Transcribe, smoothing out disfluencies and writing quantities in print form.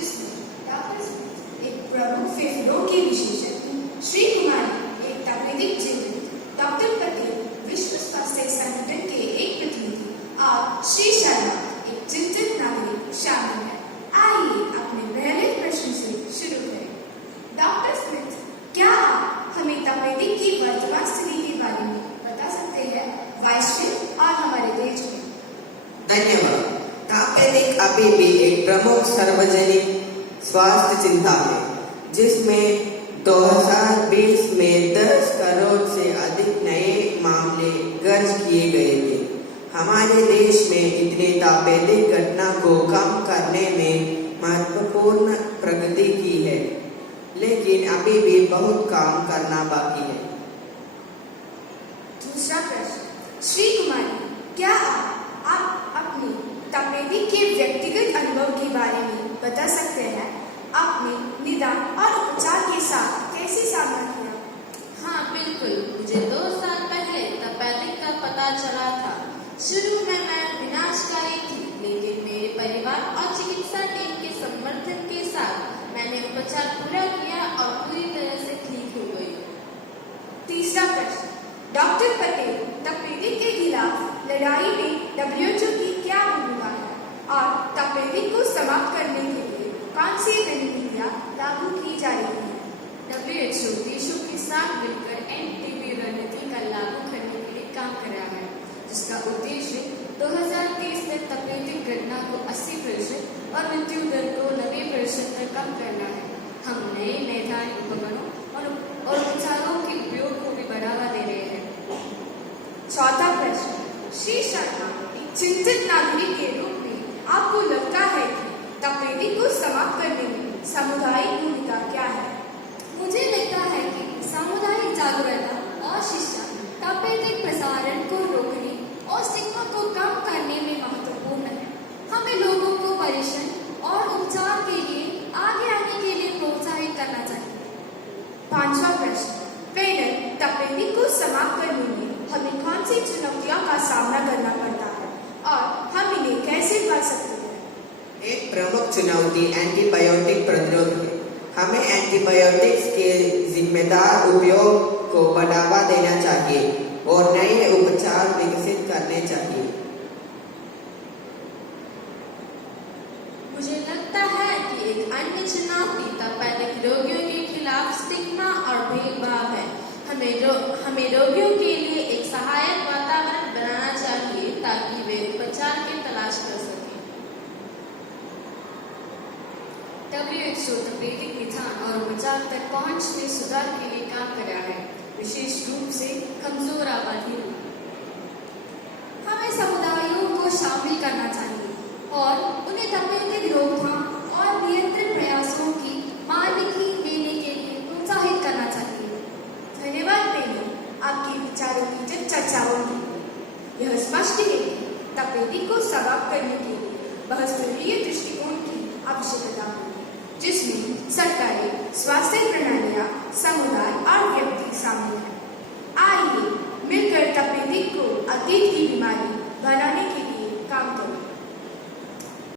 जिसमें doctor Smith एक प्रमुख फेफड़ों के विशेषज्ञ, श्री कुमारी एक तपेदिक चिकित्सक, डॉक्टर पटेल विश्व स्वास्थ्य संगठन के एक प्रतिनिधि और श्री शर्मा एक चिंतित नागरिक शामिल है। आइए अपने पहले प्रश्न से शुरू करें। डॉक्टर स्मिथ, क्या आप हमें तपेदिक की वर्तमान स्थिति के बारे में बता सकते हैं, वैश्विक और हमारे देश में? धन्यवाद। तपेदिक अभी भी एक प्रमुख सार्वजनिक स्वास्थ्य चिंता है, जिसमें 2020 में 10 करोड़ से अधिक नए मामले दर्ज किए गए थे। हमारे देश में इतने तपेदिक घटना को कम करने में महत्वपूर्ण प्रगति की है, लेकिन अभी भी बहुत काम करना बाकी है। दूसरा प्रश्न, श्री कुमारी, क्या आप अपने तपेदिक के व्यक्तिगत अनुभव के बारे में बता सकते हैं? आपने निदान और उपचार के साथ कैसे सामना किया? हाँ बिल्कुल, मुझे 2 साल पहले तपेदिक का पता चला था। शुरू में मैं विनाशकारी थी, लेकिन मेरे परिवार और चिकित्सा टीम के समर्थन के साथ मैंने उपचार पूरा किया और पूरी तरह से ठीक हो गई। तीसरा प्रश्न, डॉक्टर पटेल, तपेदिक के खिलाफ लड़ाई में WHO की क्या भूमिका है और तपेदिक को समाप्त करने के लिए कौन सी रणनीतियां लागू की जा रही है? WHO देशों के साथ मिलकर एंटी-टीबी रणनीति का लागू करने के लिए काम कर रहा है, जिसका उद्देश्य 2030 तक तपेदिक घटना को 80% और मृत्यु दर को 90% तक कम करना है। हम नए नैदानिक उपकरणों और उपचारों के उपयोग को भी बढ़ावा दे रहे हैं। चौथा प्रश्न, श्री शर्मा, एक चिंतित नागरिक के रूप में आपको लगता है कि तपेदिक को समाप्त करने में सामुदायिक भूमिका क्या है? मुझे लगता है कि सामुदायिक जागरूकता और शिक्षा तपेदिक प्रसारण को रोकने और स्टिग्मा को कम करने में महत्वपूर्ण है। हमें लोगों को परीक्षण और उपचार के लिए आगे आने के लिए प्रोत्साहित करना चाहिए। पांचवा प्रश्न, पैनल, तपेदिक को समाप्त करने में हमें कौन सी चुनौतियों का सामना करना पड़ता है और हम इन्हें कैसे कर सकते हैं? एक प्रमुख चुनौती एंटीबायोटिक प्रतिरोध है। हमें एंटीबायोटिक्स के जिम्मेदार उपयोग को बढ़ावा देना चाहिए और नए उपचार विकसित करने चाहिए। मुझे लगता है कि एक अन्य चुनौती तपेदिक रोगियों के खिलाफ स्टिग्मा और भेदभाव है। हमें रोगियों के लिए एक सहायक वातावरण बनाना चाहिए ताकि वे उपचार की तलाश कर सकें। WHO तपेदिक निदान और उपचार तक पहुंच में सुधार के लिए काम कर रहा है, विशेष रूप से कमजोर आबादी में। हमें समुदायों को शामिल करना चाहिए और उन्हें तपेदिक रोकथाम और नियंत्रण प्रयासों की मानकीय देने के लिए प्रोत्साहित करना चाहिए। धन्यवाद पैनल, आपके विचारों की चर्चाओं में यह स्पष्ट है कि तपेदिक को समाप्त करने के लिए बहुस्तरीय दृष्टिकोण की आवश्यकता होगी, जिसमें सरकारें, स्वास्थ्य प्रणालियां, समुदाय और व्यक्ति शामिल हैं। आइए मिलकर तपेदिक को अतीत की बीमारी बनाने के